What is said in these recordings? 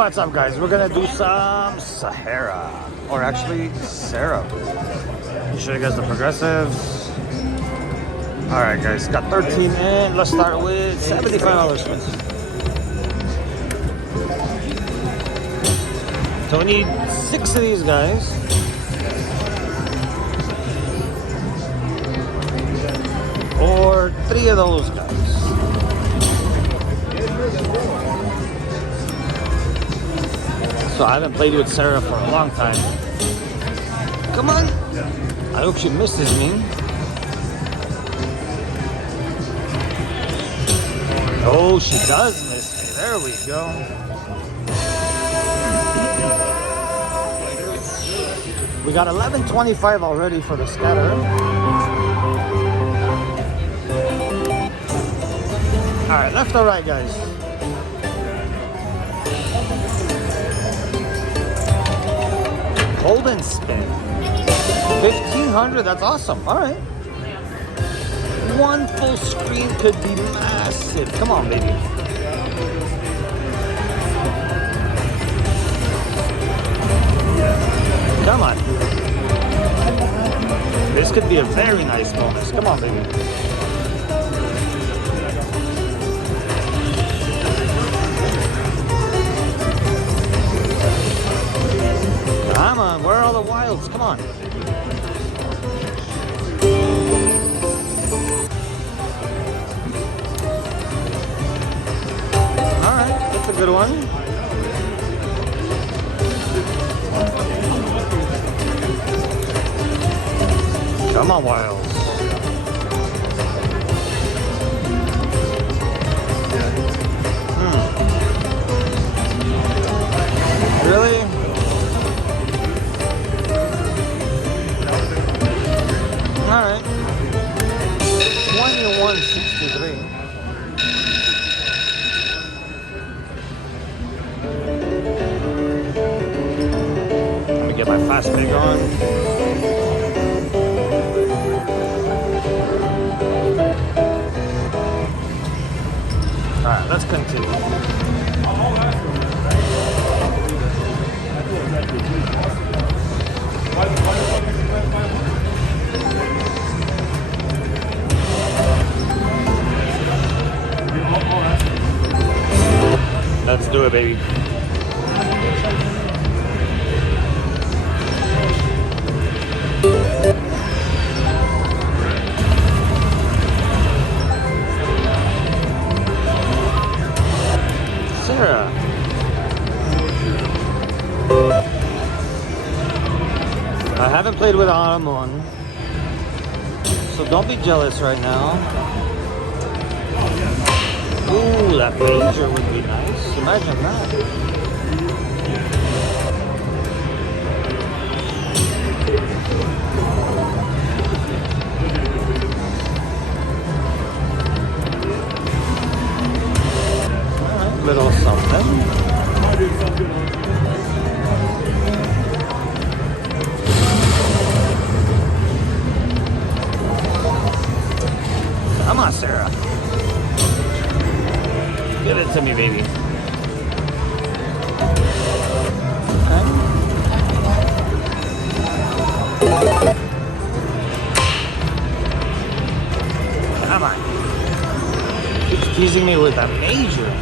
What's up, guys? We're gonna do some Sahara, or actually syrup. Let me show you guys the progressives. All right, guys, got 13 in. Let's start with $75 Swiss. So we need 6 of these guys. Or 3 of those guys. So I haven't played with Sarah for a long time. Come on. I hope she misses me. Oh, she does miss me. There we go. We got 11.25 already for the scatter. All right, left or right, guys? Golden spin. 1,500, that's awesome. All right. One full screen could be massive. Come on, baby. Come on. This could be a very nice bonus. Come on, baby. Come on, where are all the wilds? Come on. Alright, that's a good one. Come on, wilds. Really? Alright. 2163. Let me get my fast pay going. Alright, let's continue. Let's do it, baby. Sarah. I haven't played with Autumn, so don't be jealous right now. Ooh, that major would be nice. Imagine that. Alright, little something. Come on, Sarah. Give it to me, baby. Okay. Come on. Keeps teasing me with a major.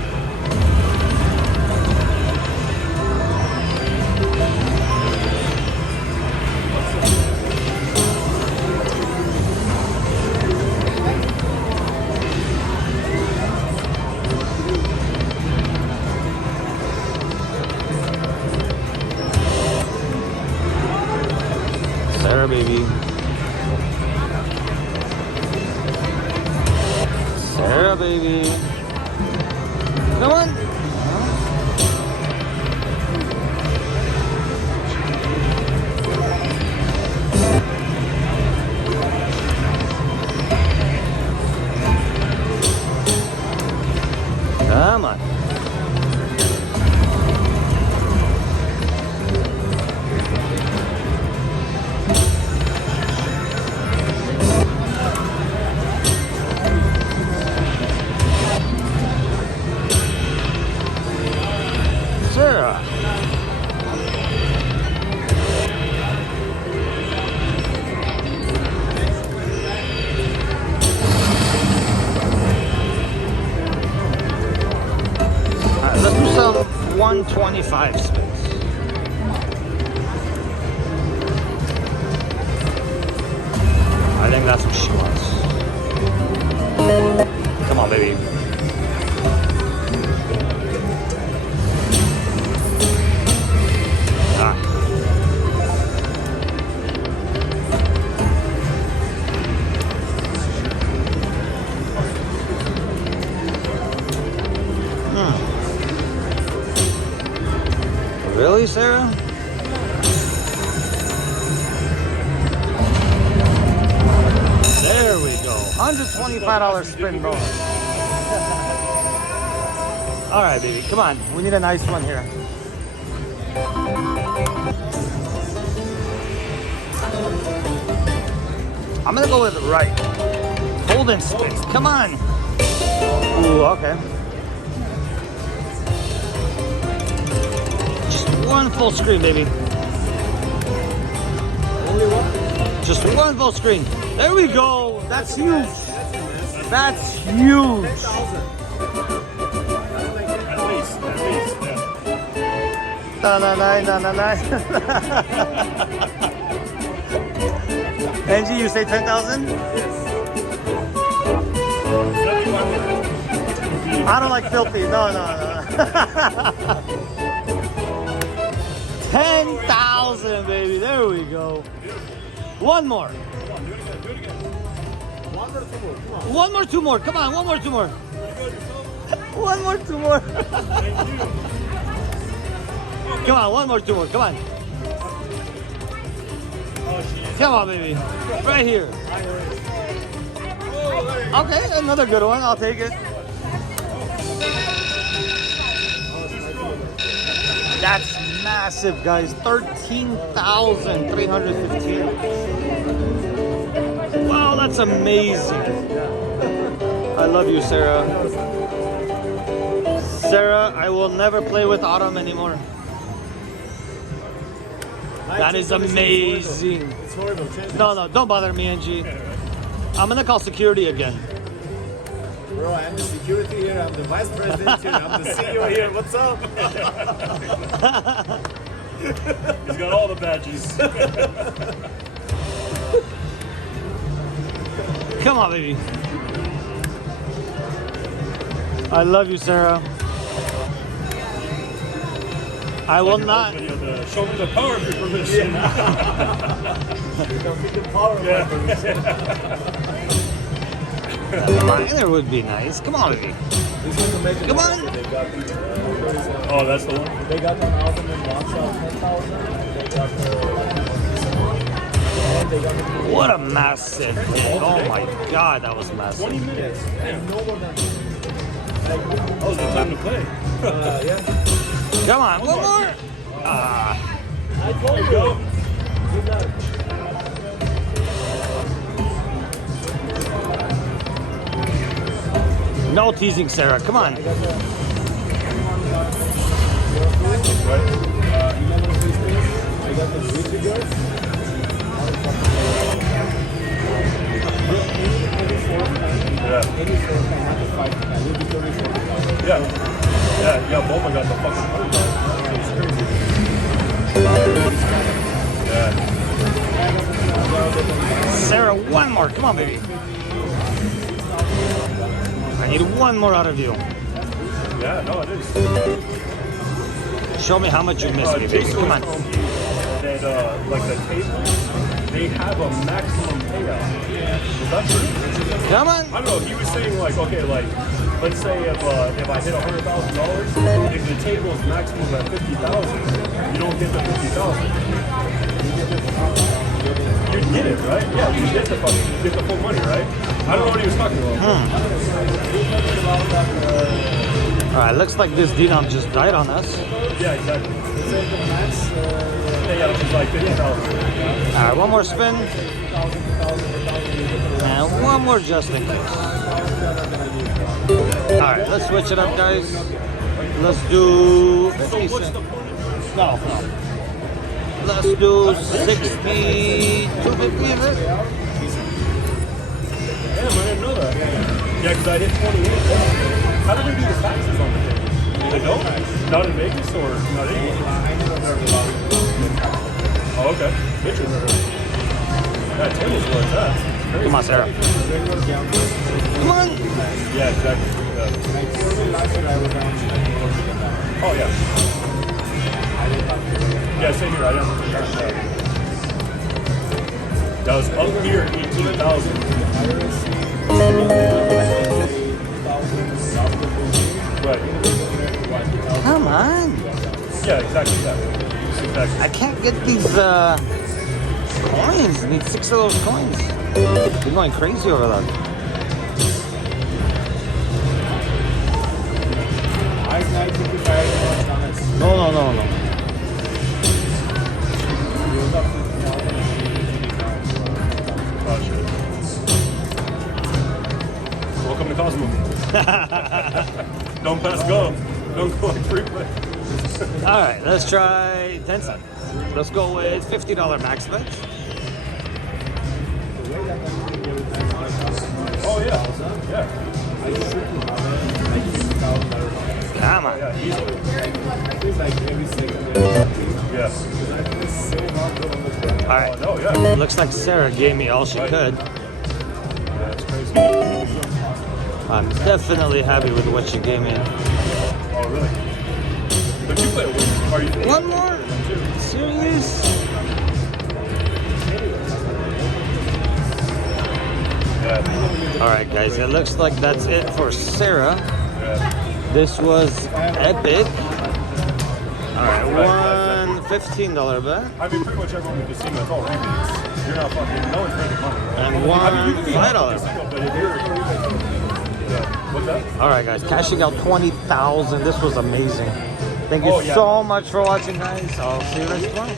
Sarah, baby. Sarah, baby. Come on. Come on. 25 spins. I think that's what she wants. Come on, baby. Ah. Really, Sarah? There we go. $125 spin bonus. All right, baby. Come on. We need a nice one here. I'm gonna go with right. Golden spins. Come on. Ooh, okay. Just one full screen, baby. Only one? Just one full screen. There we go. That's huge. That's huge. 10,000. At least, yeah. Na na na na na na. Angie, you say 10,000? I don't like filthy. No, no, no. 10,000, baby. There we go. One more. Do it again. One or two more. Come on. One more, two more. Come on, one more, two more. One more, two more. Come on, one more, two more. Come on. Come on, baby. Right here. Okay, another good one. I'll take it. That's massive, guys. 13,315. Wow, that's amazing. I love you, Sarah. Sarah, I will never play with Autumn anymore. That is amazing. It's horrible. No, no, don't bother me, Angie. I'm gonna call security again. Bro, I'm the security here. I'm the vice president here. I'm the CEO here. What's up? He's got all the badges. Come on, baby. I love you, Sarah. I will not. Show me the power permission. Minor would be nice. Come on, baby. Come on. Oh, that's the one. They got 1,000 in one shot, 10,000. What a massive hit. Oh my God, that was massive. 20 minutes. And no more than That was the time to play. yeah. Come on, one more. Ah. I told you. Good luck. No teasing, Sarah. Come on. I got the three figures. Yeah. Yeah, both I got the fucking Sarah, one more. Come on, baby. I need one more out of you. Yeah, no, it is. Show me how much you missed me, baby. Come on. That, like the tables, they have a maximum payout. Is that true? Come on. I don't know. He was saying like, okay, like, let's say if I hit $100,000, if the table is maximum at $50,000, you don't get the $50,000. You get it, right? Yeah, you get the full money, right? I don't know what he was talking about. All right, looks like this denom just died on us. Yeah, exactly. Yeah, which is like $50,000. All right, one more spin. And one more just in case. All right, let's switch it up, guys. Let's do 50 cents. No. Let's do 60, 250, is it? Damn, I didn't know that. Yeah, because I hit 28. How did they do the taxes on the thing? They don't? Not in Vegas or not anywhere? I never heard about it. Oh, okay. Interesting. That table's where it's at. Come on, Sarah. Regular gambling. Come on. Yeah, exactly. Yeah. Like for me last year I was down like $4 million. Oh, yeah. I didn't have to. Yeah, same here. I don't think that was up here, 18,000. I didn't see Right. Come on. Yeah, exactly that. Exactly. I can't get these coins. I need 6 of those coins. You're going crazy over that. No. Oh, shit. Welcome to Cosmo. Don't pass go. Don't go on freeway. All right, let's try 10 cents. Let's go with $50 max bet. Oh, yeah. Yeah. Come on. Yeah, easily. Yeah. All right. Oh, yeah. Looks like Sarah gave me all she could. That's crazy. I'm definitely happy with what she gave me. Oh, really? But you play a win. Are you One more? Serious? Yeah. All right, guys. It looks like that's it for Sarah. Yeah. This was epic. All right, one $15 bet I mean, pretty much everyone in the casino, it's all rebates. You're not fucking, no one's making money. Right? and one I mean, you can be $5. casino, but if you're, yeah. What's that? All right, guys. Cashing out 20,000. This was amazing. Thank you Oh, yeah. so much for watching, guys. I'll see you next time.